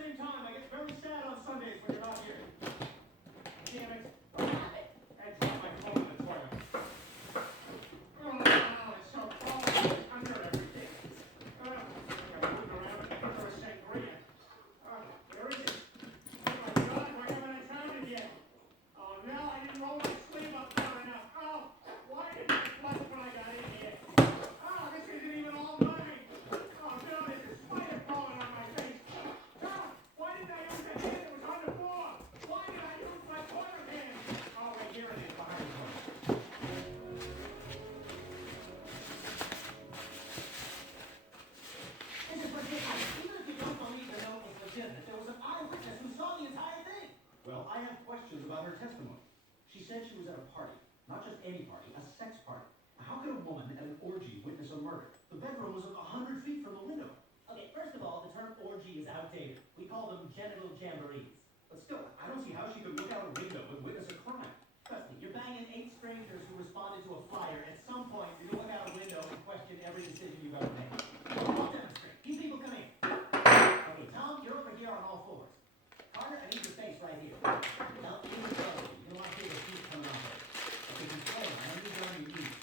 same time, I get very sad on Sundays when you're not here. Damn it. What happened? I dropped my phone in the toilet. Oh, it's so cold under everything. I moved around and under a sangria. Where is it? Oh my God, why haven't I found it yet? Oh no, I didn't roll my sleeve up far enough. Oh, why didn't I flush when I got in here? Oh, this isn't even all mine. Oh no, there's a spider crawling on my face. Oh, why didn't I use the hand that was on the floor? Why did I use my toilet hand? Oh, wait, here it is behind the toilet. This is ridiculous. Even if you don't believe the note was legitimate, there was an eyewitness who saw the entire thing. Well, I have questions about her testimony. She said she was at a party, not just any party, a sex party. How could a woman at an orgy witness a murder? The bedroom was 100 feet from the window. Okay, first of all, the term orgy is outdated. We call them genital jamborees. But still, I don't see how she could look out a window and witness a crime. Trust me, you're banging 8 strangers who responded to a flyer. At some point, you look out a window and question every decision you've ever made. I'll demonstrate. These people come in. Okay, Tom, you're over here on all fours. Carter, I need your face right here. Now, lean slowly. You don't want to feel the heat coming off it. Okay, control it. I need you on your knees.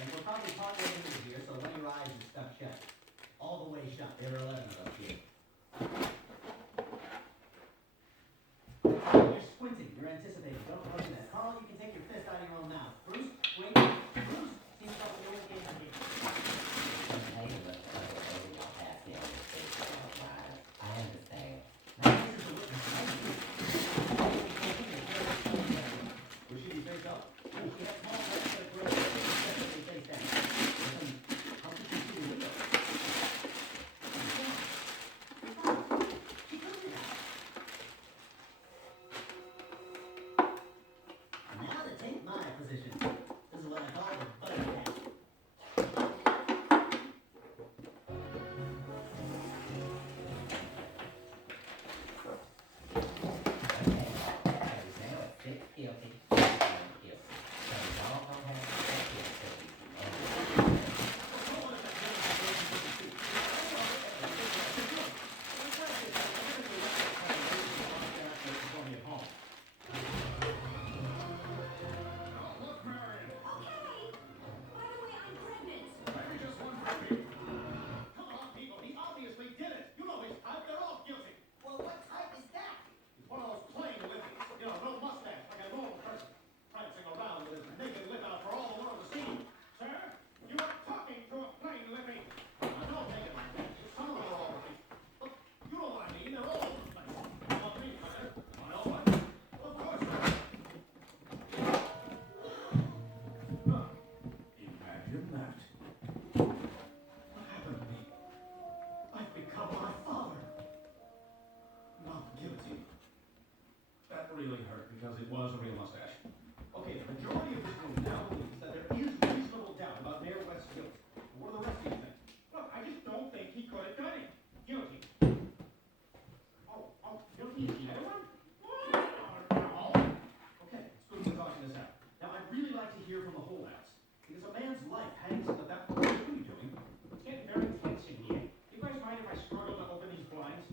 And we're probably partway into here, so let your eyes are stuck shut. All the way shut. There are 11 of us here. You're squinting. You're anticipating. Don't look at that. Carl, you can take your fist out of your own mouth. Bruce, wait. Bruce, see yourself in the old game here. I understand. Now, this is the witness. Will she be face up? Oh, she has small legs that grow separately face down. Listen, how could she see the window? She could do that. Now to take my position. This is what I call the butter test. Guilty. Look, Marion. Okay. By the way, I'm pregnant. Maybe just one baby. Come on, people. He obviously did it. You know his type. They're all guilty. Well, what type is that? He's one of those plain lippies. You know, no mustache, like a normal person. Prancing around with his naked lip out for all the world to see. Sir, you are talking to a plain lippy. Now, don't take it like that. Some of them are all right. Look, you know what I mean. They're all over the place. You want me, brother? Well, what? Of course, sir. Imagine that. What happened to me? I've become my father. Not guilty. That really hurt because it was a real mustache. Okay, the majority of this room now believes that there is reasonable doubt about Mayor West's guilt. What do the rest of you think? Look, I just don't think he could have done it. Guilty. Oh, guilty is the other one? No. Okay, it's good we're talking this out. Now, I'd really like to hear from the holdouts. Because a man's life hangs on that. What are you doing? It's getting very tense in here. You guys mind if I struggle to open these blinds?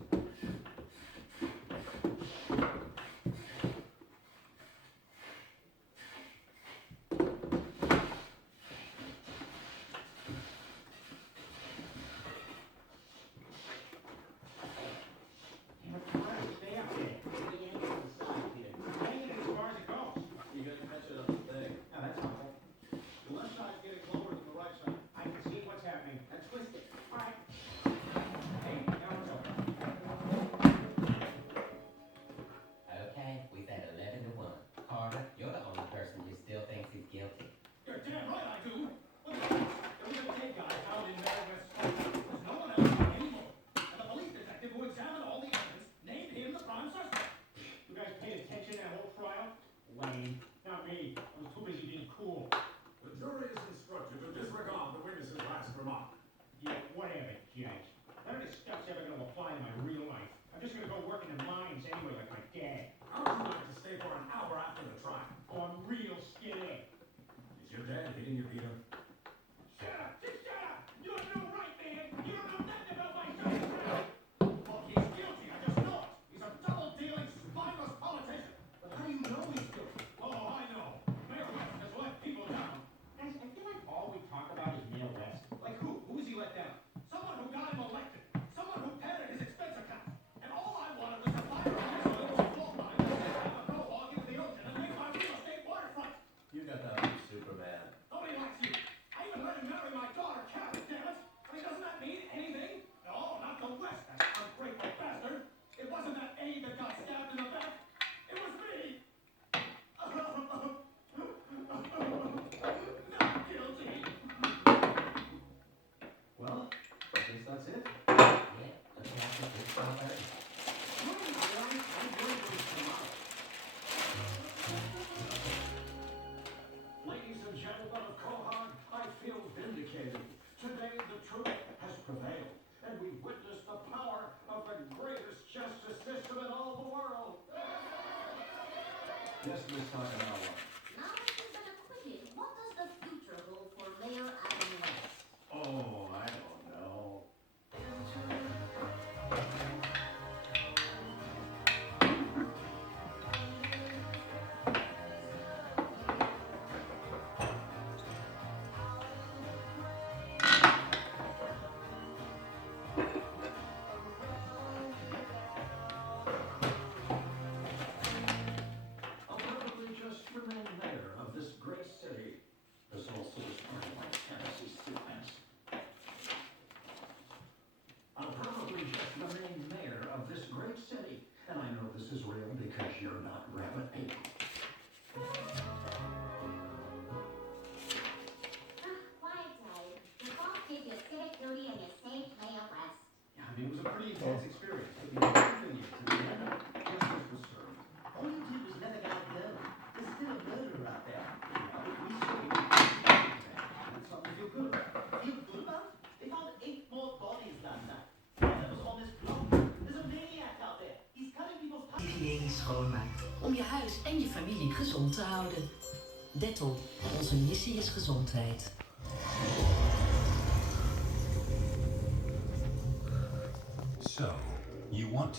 Stay up there. We yank it to the side, Peter. Hang it as far as it goes. You got to catch it up there. Now, that's helpful. The left side's getting lower than the right side. I can see what's happening. Now twist it. All right. Hey, now it's open. Okay, we said 11 to 1. Carter, you're the only person who still thinks he's guilty. You're damn right I do. Look at this. There was a dead guy found in Mary West's home. There's no one else anymore. And the police detective who examined all the evidence named him the prime suspect. You guys paid attention that whole trial? Lame. Not me. I was too busy being cool. The jury is instructed to disregard the witness's last remark. Yeah, whatever, Judge. None of this stuff's ever going to apply in my real life. I'm just going to go work in the mines anyway, like my dad. How would you like to stay for an hour after the trial? Oh, I'm real scared. Is your dad hitting you, Peter? Shut up! Just shut up! You don't know right, man! You don't know nothing about my son! Look, he's guilty. I just strawberry. Ladies and gentlemen of Quahog, I feel vindicated. Today the truth has prevailed, and we've witnessed the power of the greatest justice system in all the world. Yes, Miss Takanawa. Now that you've been acquitted, what does the future hold for Mayor Adam West? Oh, I don't know. I'll probably just remain mayor of this great city. This also is part of my fantasy sequence. I'll probably just remain mayor of this great city. And I know this is real because you're not Rabbit April. Quiet, Dave. Your boss did your civic duty and you saved Mayor West. Yeah, I mean, it was a pretty intense experience. But you continue to the end. Justice was served. All you did was let a guy go. There's still a murderer out there. We saw you. That's something to feel good about. Feel good about? They found 8 more bodies last night. That was on this block. There's a maniac out there. He's cutting people's pipes. Hygiënisch schoonmaakt. Om je huis en je familie gezond te houden. Dettol, onze missie is gezondheid. So, you want to